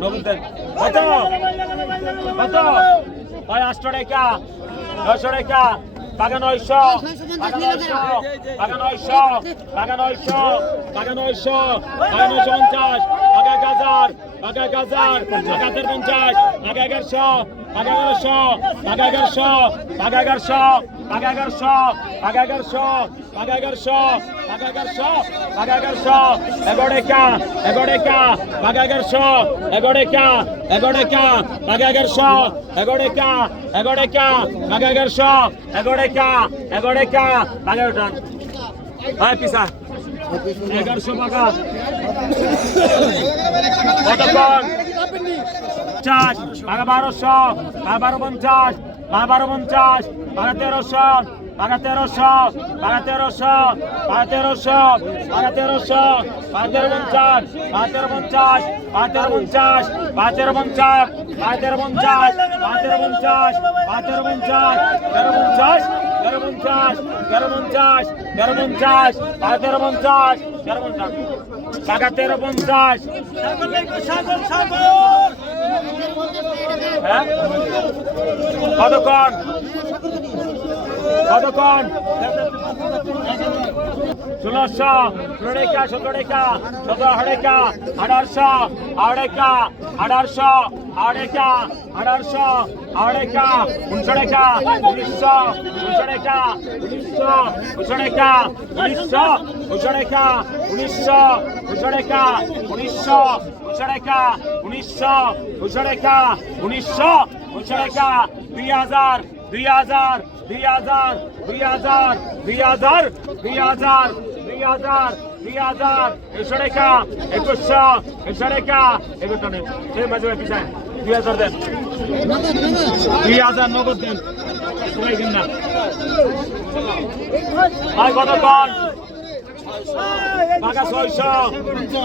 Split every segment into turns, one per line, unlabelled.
নব্বই দেন। কত কত ভাই আটশো টাকা নয়শো টাকা টাকা নয়শো। টাকা নয়শো। টাকা নয়শো। টাকা নয়শো। টাকা নয়শো। টাকা নয়শো পঞ্চাশ। এক হাজার হাজার টাকা হাজার পঞ্চাশ টাকা এগারোশো টাকা এগারোশো টাকা এগারোশো টাকা এগারোশো টাকা এগারোশো টাকা এগারোশো টাকা এগারোশো টাকা এগারোশো টাকা এগারোশো এগারো টাকা এগারো টাকা টাকা এগারোশো এগারো টাকা এগারো টাকা টাকা এগারোশো এগারো টাকা এগারো টাকা টাকা এগারোশো টাকা টাকা এগারো টাকা হয় পিসা এগারোশো টাকা কতক্ষণ পঞ্চাশ টাকা বারোশো টাকা বারো পঞ্চাশ টাকা বারো পঞ্চাশ টাকা তেরোশো টাকা তেরোশো টাকা তেরোশো টাকা তেরোশো টাকা তেরোশো টাকা তেরো পঞ্চাশ টাকা তেরো পঞ্চাশ টাকা তেরো পঞ্চাশ টাকা তেরো পঞ্চাশ টাকা তেরো পঞ্চাশ পঞ্চাশ তেরো পঞ্চাশ তেরো পঞ্চাশ তেরো পঞ্চাশ টাকা তেরো পঞ্চাশ তেরো পঞ্চাশ টাকা তেরো পঞ্চাশ হ্যাঁ? কতক্ষণ? কতক্ষণ? ষোলোশো ষোলো রেখা সতেরো আড়াইকা আঠারোশো আড়াইকা আড়াইকা আঠারোশো আড়াইকা উনিশশো রেখা উনিশশো রেখা উনিশশো রেখা উনিশশো রেখা উনিশশো রেখা উনিশশো রেখা উনিশশো রেখা উনিশশো রেখা দুই হাজার দুই হাজার দুই হাজার দুই হাজার দুই হাজার দুই হাজার দুই হাজার দুই হাজার একশো রেখা একুশশো একশো রেখা একুশশো নেই সেই মাঝে পিছায়। দুই হাজার দেন। দুই হাজার নগদ দেন। সবাই দিন না। ভাই কতক্ষণ টাকা ছয়শো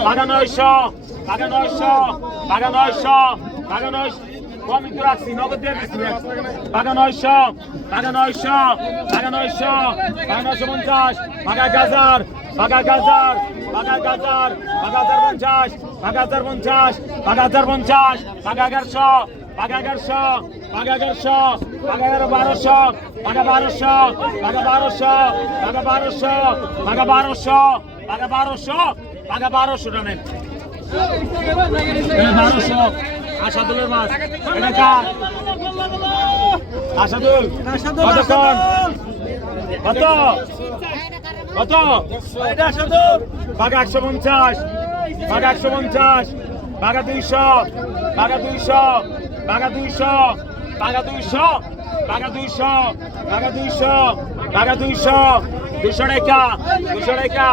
টাকা নয়শ টাকা নয়শ টাকা নয়শ টাকা নয়শো। কমই তো রাখছি, নগদ দিয়ে দিচ্ছি পাকা নয়শো পাকা নয়শো পাকা নয়শো পাকা নয়শো পঞ্চাশ পাকা গাজার পাকা গাজার পাকা গাজার পাকা হাজার পঞ্চাশ পাকা হাজার পঞ্চাশ পাকা হাজার পঞ্চাশ পাকা এগারোশো পাকা এগারোশো পাকা এগারোশো পাকা এগারো বারোশো পাকা বারোশো পাকা বারোশো পাকা বারোশো পাকা বারোশো পাকা বারোশো পাকা বারোশোটা নেন বারোশো। আশাদুলের মাছ। এটা কার? আশাদুল কতক্ষণ কত কত বাঘা একশো পঞ্চাশ। বাঘা একশো পঞ্চাশ। বাঘা দুইশো। বাঘা দুইশো। বাঘা দুইশো। বাঘা দুইশো। বাঘা দুইশো। বাঘা দুইশো। বাঘা দুইশো। দুশো রেখা দুশো রেখা